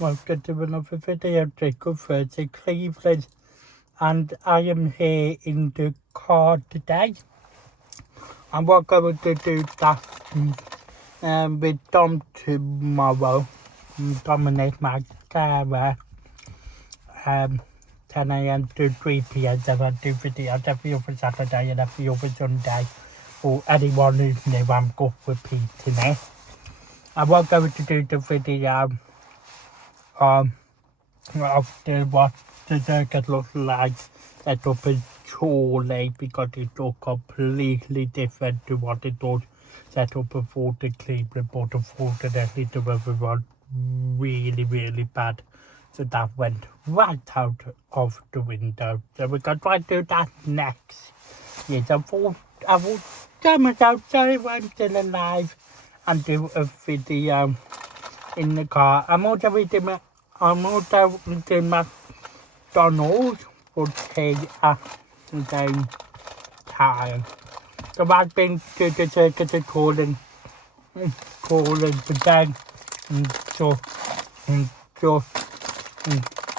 Welcome to another video. Jacob Thursday, Cleveland, and I am here in the car today. And we're going to do that with Dom tomorrow. Dominic, my carer, 10 a.m. to 3 p.m. So I do videos every other Saturday and every other Sunday for anyone who's new. I'm good repeating it. And we're going to do the video of what the circus looks like set up in Chorley, because it looks completely different to what it was set up before the Cleveland, but unfortunately the weather was really bad, so that went right out of the window. So we're going to try to do that next. Yes, I will come outside if I'm still alive and do a video in the car. I'm also eating McDonald's for take at the same time. So I've been to the circus in Chorley today, so just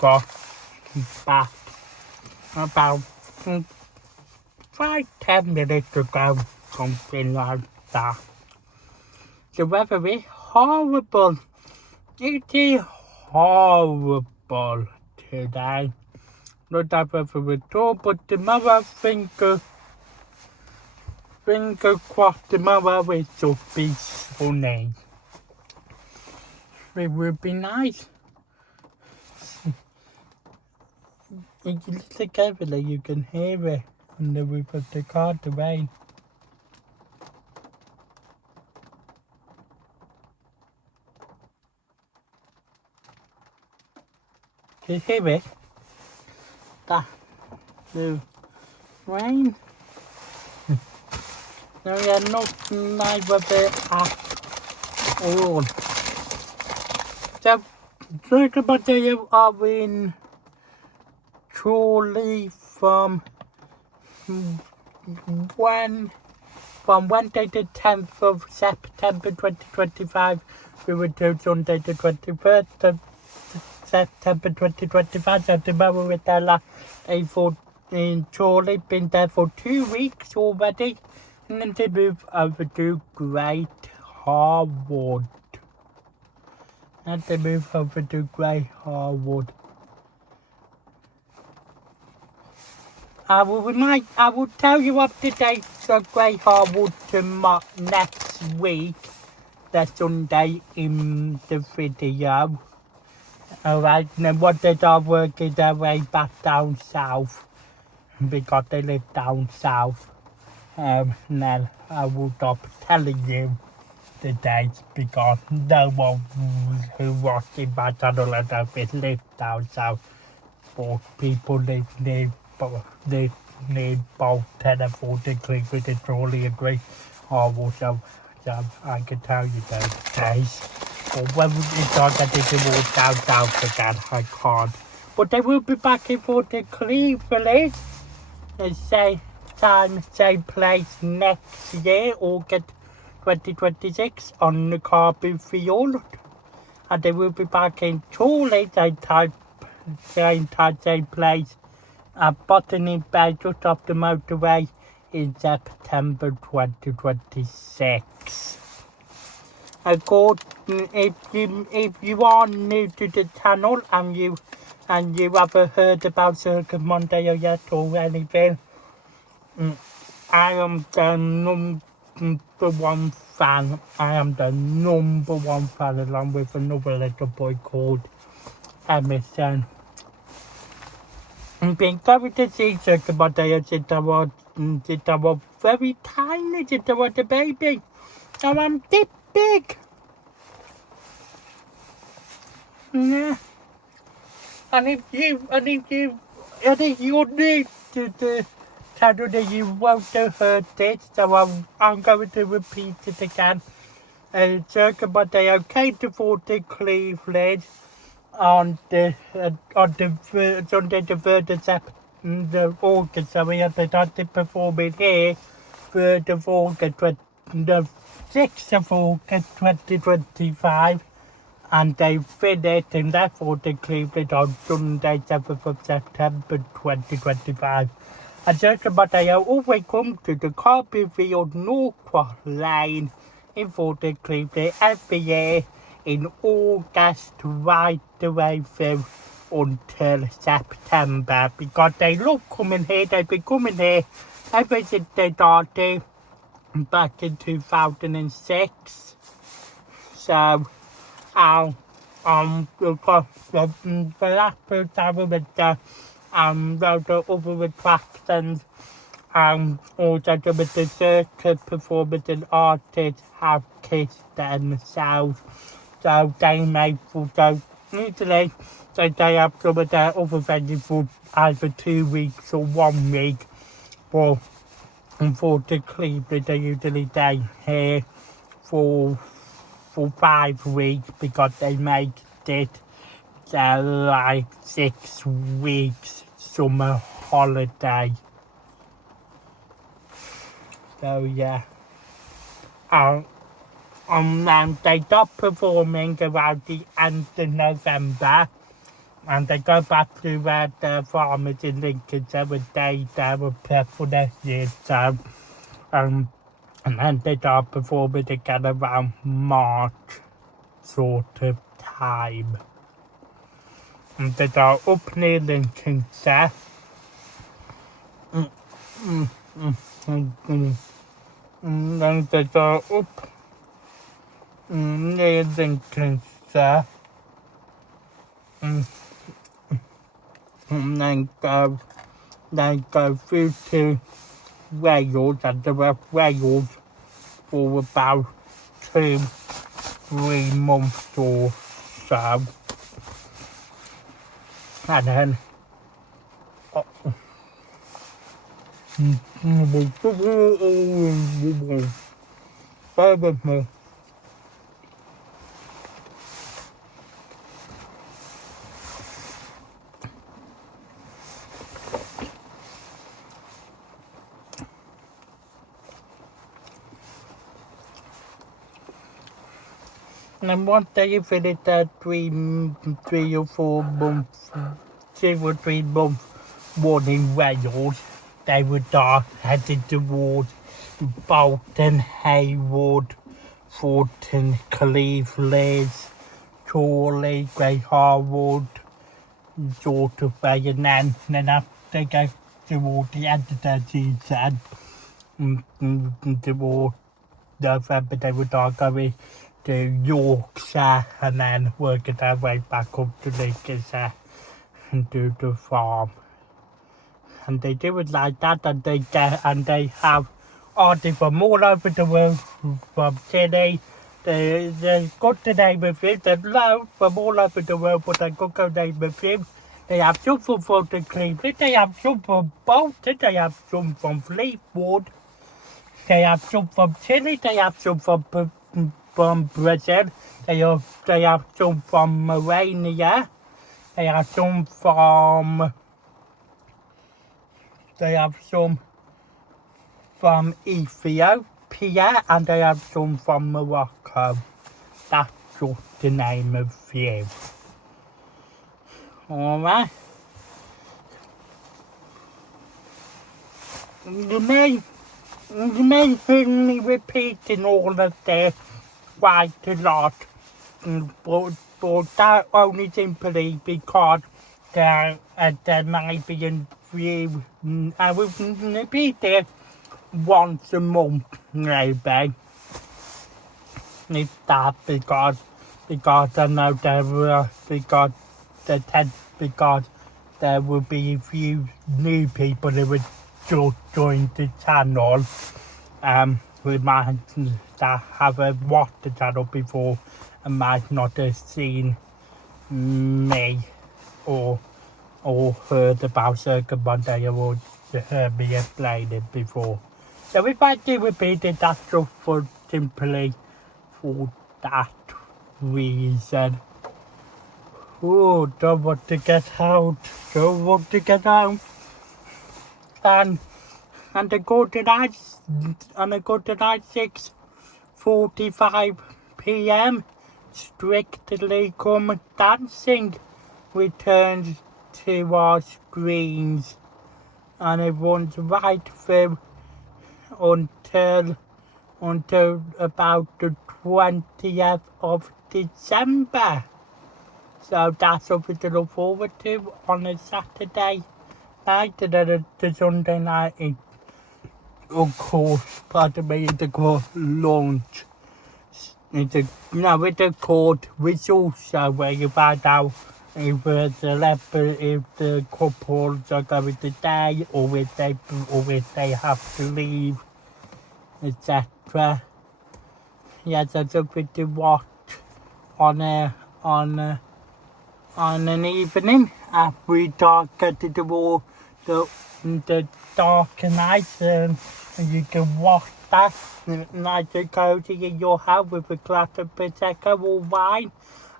got back about 5-10 minutes ago, something like that. The weather is horrible. It is horrible today. Not that weather at all, but tomorrow, finger crossed, tomorrow it will be sunny. It will be nice. If you listen carefully, you can hear it on the roof of the car, the rain. Can you hear it? That, the rain. No, yeah, not nice weather at all. So, talk about the are in Chorley from Wednesday the 10th of September 2025 through to Sunday the 21st of September 2025. So tomorrow with their last day for in Chorley, been there for 2 weeks already, and then they move over to Great Harwood. I will tell you up to date of Great Harwood next week, the Sunday in the video. Alright, and then what they are working their way back down south, because they live down south. And then I will stop telling you the dates, because no one who watches my channel and if live down south, or people live near both 10 and 14 Cleveland and Chorley and Great Harwood, so I can tell you those days. But when it's not that they can walk down south again, I can't. But they will be back in for the Cleveland, the same time, same place next year, August 2026, on the Carbon Field. And they will be back in Chorley, same time, same place, at Botany Bay, just off the motorway, in September 2026. Of course, if you are new to the channel and you haven't heard about Circus Mondao yet or anything, I am the number one fan. Along with another little boy called Emerson. I've been going to see Circus Mondao since I was very tiny, since I was a baby. Now I'm this big. Yeah. And if you're new to the channel, that you won't have heard this, so I'm going to repeat it again. Circus Mondao came to 40 Cleveland on the Sunday the 3rd of August, so we had to perform it here, 3rd of August, the 6th of August 2025, and they finished and left for the Cleveland on Sunday, 7th of September 2025. And just about they are always come to the Carby Field North Lane in Fort Cleveland every year in August right the way through until September, because they love coming here. They've been coming here ever since they started back in 2006. So because the last few times with the other attractions, also with the circus performers and artists have kissed themselves. So they may so usually they have some of their other venues for either 2 weeks or 1 week. But unfortunately, Cleveland they usually stay here for 5 weeks because they make it like 6 weeks summer holiday. So yeah, and they stop performing around the end of November, and they go back to the farmers in Lincoln 7 days they were prepped for next year. So and then they start performing again around March sort of time. And they are up near Lincoln, sir. And then they are up near Lincoln, sir. And then go through to Wales, and they were Wales for about 2-3 months or so. And then bear with me. And once they finish that 3 or 4 months, 2 or 3 months one in Wales, they would start heading towards Bolton, Haywood, Thornton, Cleveland, Chorley, Great Harwood, sort of way, and then after they go towards the end of their season, towards November, they would start going to Yorkshire and then working their way back up to Lincolnshire and do the farm. And they do it like that, and they have artists from all over the world, from Chile. They got the name of it, they're loud from all over the world, but they got the name of him. They have some from Fulton Cleveland, they have some from Bolton, they have some from Fleetwood, they have some from Chile, they have some from Brazil, they have some from Morania, they have some from Ethiopia, and they have some from Morocco. That's just the name of few. Alright. You may hear me repeating all of this quite a lot, but that only simply because there might be a few. I will repeat it once a month, maybe. It's that because I know because there will be a few new people who would just join the channel. We might have watched the channel before and might not have seen me or heard about Circus Mondao or heard me explain it before. So if I do repeat it, that's just simply for that reason. Oh, don't want to get out. And I go tonight, 6:45 p.m. Strictly Come Dancing returned to our screens, and it runs right through until about the 20th of December. So that's something to look forward to on a Saturday night, and then the Sunday night is, of course, pardon me, it's called launch. It's a called whistle show where you find out if the couples are going to stay or if they have to leave, etc. Yes, that's something to watch on an evening after we get into all the dark nights, and you can watch that nice and cozy in your house with a glass of Prosecco or wine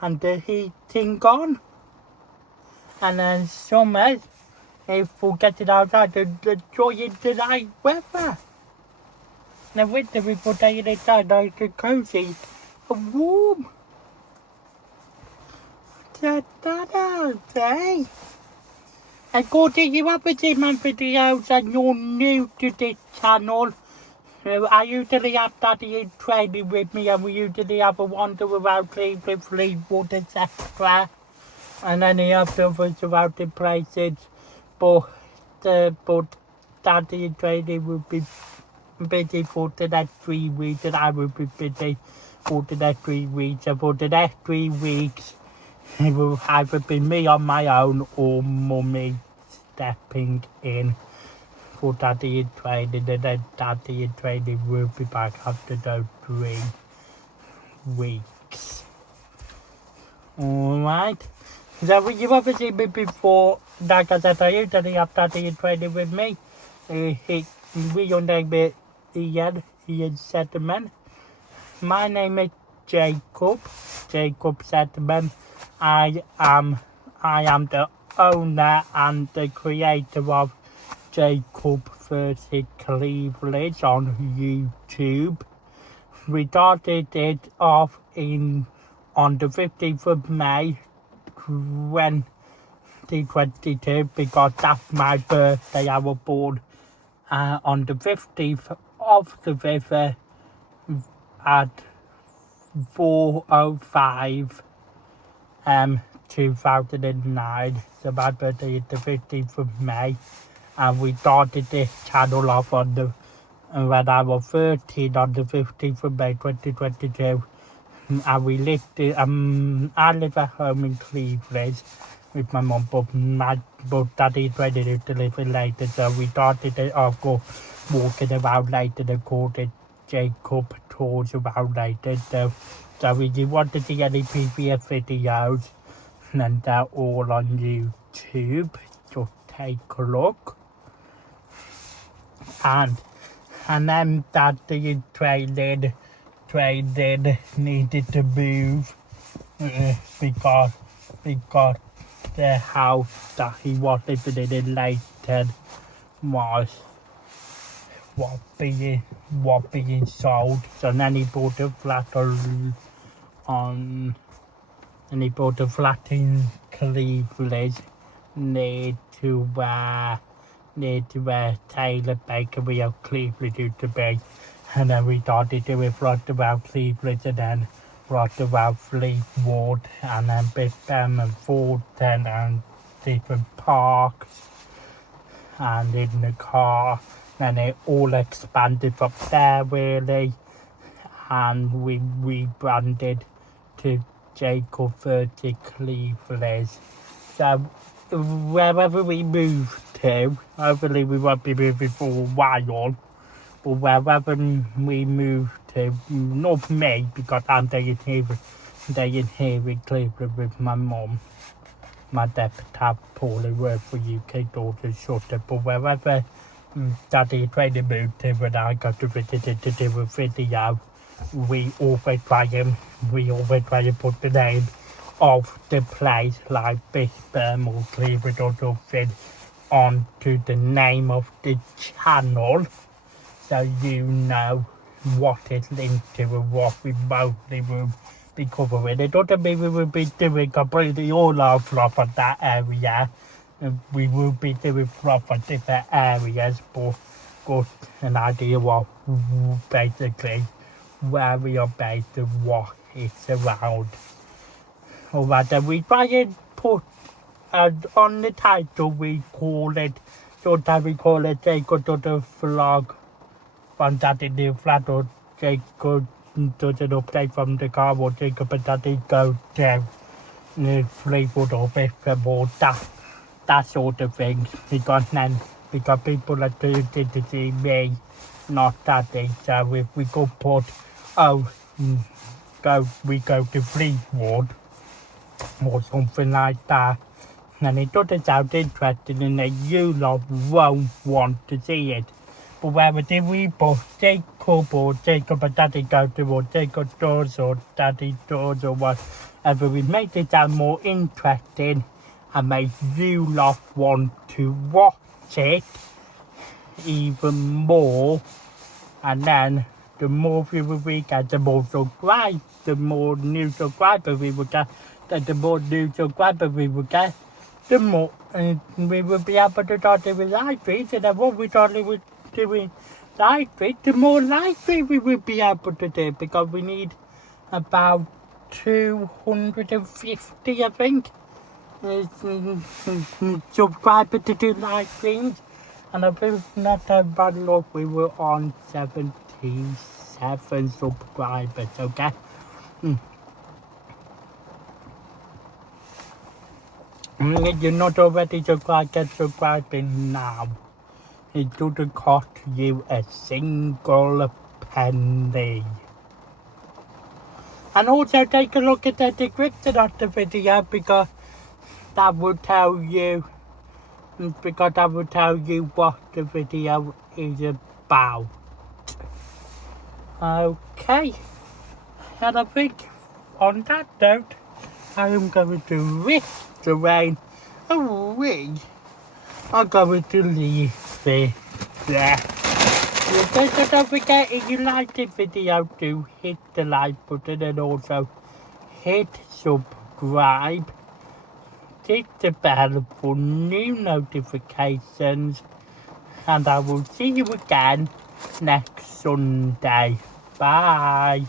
and the heating on. And then summer, if we get it outside, enjoying the nice weather. In the winter, we put it inside nice and cozy and warm. Hey. And go to you up and see my videos and you're new to this channel. I usually have Daddy in training with me, and we usually have a wander around Cleveland, Fleetwood, etc. And any other surrounding places. But Daddy in training will be busy for the next 3 weeks, and I will be busy for the next 3 weeks. And for the next 3 weeks, it will either be me on my own or Mummy stepping in for Daddy in training, and then Daddy in training will be back after those 3 weeks. Alright. So you've ever seen me before, like I said, I usually have Daddy in training with me. Real name is Ian Sedman. My name is Jacob Sedman. I am the owner and the creator of Jacob vs. Cleveland on YouTube. We started it off on the 15th of May 2022 because that's my birthday. I was born on the 15th of the 5th at 4:05 2009. So my birthday is the 15th of May, and we started this channel off when I was 13 on the 15th of May 2022. And we lived I live at home in Cleveland with my mum, but Daddy ready to live in later, so we started it off walking around later and called it Jacob Tours Around Later. So if you want to see any previous videos, and they're all on YouTube, just take a look. And then Daddy training needed to move because the house that he was living in Leighton was being sold. So then he bought a flat in Cleveland near to where Taylor Bakery of Cleveland used to be. And then we started doing front around Cleveland, and then front around Fleetwood, and then Big Ben and Fulton, and different parks, and in the car. And it all expanded from there, really. And we rebranded to Jacob vs. Cleveland. So wherever we move to, hopefully we won't be moving for a while, but wherever we move to, not me, because I'm staying here in Cleveland with my mum. My dad have poorly work for UK daughters shutter, but wherever Daddy tried to move to when I got to visit it to do a video, we always try to put the name of the place, like Bishburn or Cleveland or something, onto the name of the channel, so you know what it's linked to and what we mostly will be covering. It doesn't mean we will be doing completely all our crop on that area. We will be doing crop on different areas, but got an idea of basically where we are based and what it's around. Alright, then we try and put on the title we call it, sometimes we call it Jacob to the vlog from Daddy New Flat, or Jacob does an update from the car, or Jacob and Daddy go down the 3 foot or 5 or that sort of thing. Because people are tuned in to see me, not Daddy. So if we could put, we go to Fleetwood or something like that, and it doesn't sound interesting and then you lot won't want to see it. But whether if we put Jacob or Jacob and Daddy go to, or Jacob does or Daddy does, or whatever, we make it sound more interesting and make you lot want to watch it even more. And then the more viewers we get, the more subscribe, the more new subscribers we will get. Then the more new subscribers we will get, the more we will be able to start doing live streams. And then what we start doing live streams, the more live streams we will be able to do, because we need about 250, I think, subscribers to do live streams. And I think not that bad luck, we were on 77 subscribers, okay? If you're not already subscribed, get subscribing now. It doesn't cost you a single penny. And also take a look at the description of the video, because that will tell you what the video is about. Okay, and I think on that note, I am going to risk the rain away. I'm going to leave it there. So don't forget, if you like the video, to hit the like button and also hit subscribe. Hit the bell for new notifications, and I will see you again next Sunday. Bye.